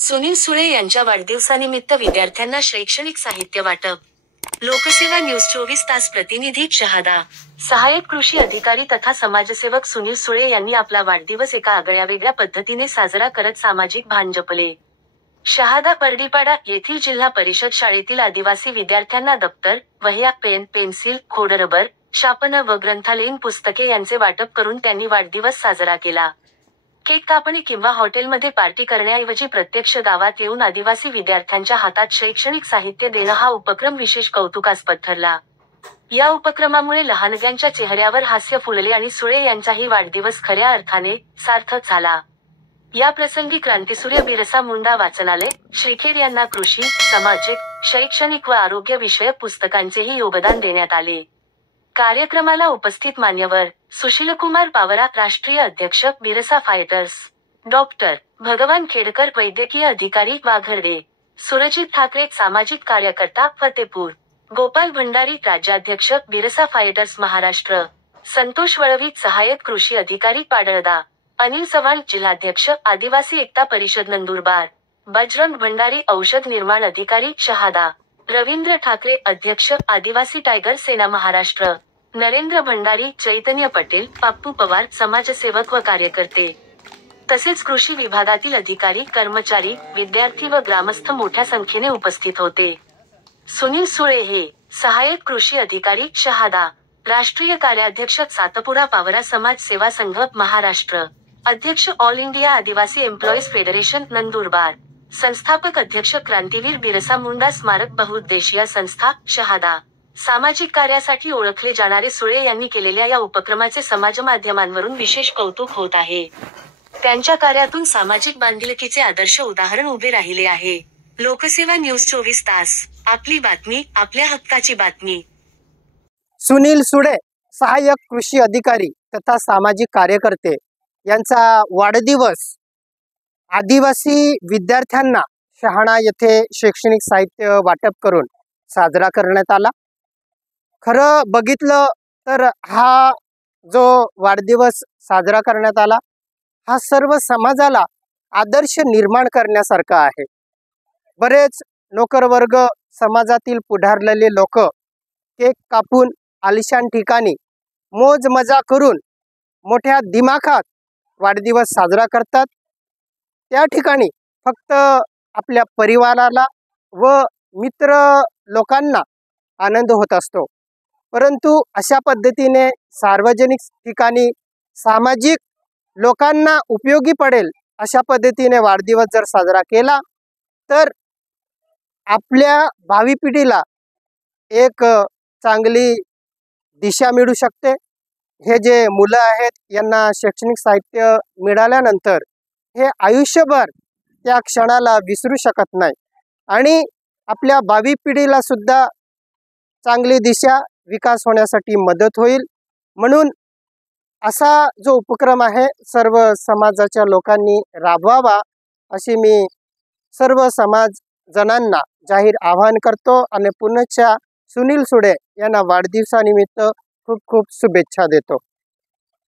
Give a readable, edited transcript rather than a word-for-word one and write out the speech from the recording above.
सुनील सुळे यांच्या वाढदिवसानिमित्त विद्यार्थ्यांना शैक्षणिक साहित्य वाटप. लोकसेवा न्यूज 24 तास प्रतिनिधी शहादा. सहाय्यक कृषी अधिकारी तथा समाजसेवक सुनील सुळे यांनी आपला वाढदिवस एका आगळ्यावेगळ्या पद्धतीने साजरा करत सामाजिक भान जपले. शहादा परडीपाडा येथील जिल्हा परिषद शाळेतील आदिवासी विद्यार्थ्यांना दप्तर, वह्या, पेन, पेन्सिल, खोडरबर, शार्पनर व ग्रंथालयीन पुस्तके यांचे वाटप करून त्यांनी वाढदिवस साजरा केला. केक कापणे किंवा हॉटेलमध्ये पार्टी करण्याऐवजी प्रत्यक्ष गावात येऊन आदिवासी विद्यार्थ्यांच्या हातात शैक्षणिक साहित्य देणं हा उपक्रम विशेष कौतुकास्पद ठरला. या उपक्रमामुळे लहानग्यांच्या चेहऱ्यावर हास्य फुलले आणि सुळे यांचाही वाढदिवस खऱ्या अर्थाने सार्थक झाला. या प्रसंगी क्रांतिसूर्य बिरसा मुंडा वाचनालय, श्रीखेड यांना कृषी, सामाजिक, शैक्षणिक व आरोग्य विषयक पुस्तकांचेही योगदान देण्यात आले. कार्यक्रमाला उपस्थित मान्यवर सुशीलकुमार पावरा, राष्ट्रीय अध्यक्ष बिरसा फायटर्स, डॉक्टर भगवान खेडकर, वैद्यकीय अधिकारी वाघर्डे, सुरजित ठाकरे, सामाजिक कार्यकर्ता फतेपूर, गोपाल भंडारी, राज्याध्यक्ष बिरसा फायटर्स महाराष्ट्र, संतोष वळवी, सहाय्यक कृषी अधिकारी पाडळदा, अनिल चव्हाण, जिल्हाध्यक्ष आदिवासी एकता परिषद नंदुरबार, बजरंग भंडारी, औषध निर्माण अधिकारी शहादा, रवींद्र ठाकरे, अध्यक्ष आदिवासी टायगर सेना महाराष्ट्र, नरेंद्र भंडारी, चैतन्य पटेल, पाप्पू पवार, समाजसेवक व कार्यकर्ते तसेच कृषी विभागातील अधिकारी, कर्मचारी, विद्यार्थी व ग्रामस्थ मोठ्या संख्येने उपस्थित होते. सुनील सुळे हे सहाय्यक कृषी अधिकारी शहादा, राष्ट्रीय कार्याध्यक्ष सातपुडा पावरा समाज सेवा संघ महाराष्ट्र, अध्यक्ष ऑल इंडिया आदिवासी एम्प्लॉईज फेडरेशन नंदुरबार, संस्थापक अध्यक्ष क्रांतीवीर बिरसा मुंडा स्मारक बहुउद्देशीय संस्था शहादा. सामाजिक कार्यासाठी ओळखले जाणारे सुळे यांनी केलेल्या या उपक्रमाचे समाजमाध्यमांवरून विशेष कौतुक होत आहे. त्यांच्या कार्यातून सामाजिक बांधिलकीचे आदर्श उदाहरण उभे राहिले आहे. लोकसेवा न्यूज 24 तास, आपली बातमी, आपल्या हक्काची बातमी. सुनील सुळे, सहाय्यक कृषी अधिकारी तथा सामाजिक कार्यकर्ते यांचा वाढदिवस आदिवासी विद्यार्थ्यांना शहाणा येथे शैक्षणिक साहित्य वाटप करून साजरा करण्यात आला. खरं बघितलं तर हा जो वाढदिवस साजरा करण्यात आला हा सर्व समाजाला आदर्श निर्माण करण्यासारखा आहे. बरेच नोकरवर्ग समाजातील पुढारलेले लोक केक कापून आलिशान ठिकाणी मोज मजा करून मोठ्या दिमाखात वाढदिवस साजरा करतात. त्या ठिकाणी फक्त आपल्या परिवाराला व मित्र लोकांना आनंद होत असतो. परंतु अशा पद्धतीने सार्वजनिक ठिकाणी सामाजिक लोकांना उपयोगी पडेल अशा पद्धतीने वाढदिवस जर साजरा केला तर आपल्या भावी पिढीला एक चांगली दिशा मिळू शकते. हे जे मुलं आहेत यांना शैक्षणिक साहित्य मिळाल्यानंतर हे आयुष्यभर त्या क्षणाला विसरू शकत नाही आणि आपल्या भावी पिढीला सुद्धा चांगली दिशा, विकास होण्यासाठी मदत होईल. म्हणून असा जो उपक्रम आहे सर्व समाजाच्या लोकांनी राबवावा अशी मी सर्व समाजजनांना जाहीर आवाहन करतो आणि पुनश्च सुनील सुळे यांना वाढदिवसानिमित्त खूप खूप शुभेच्छा देतो.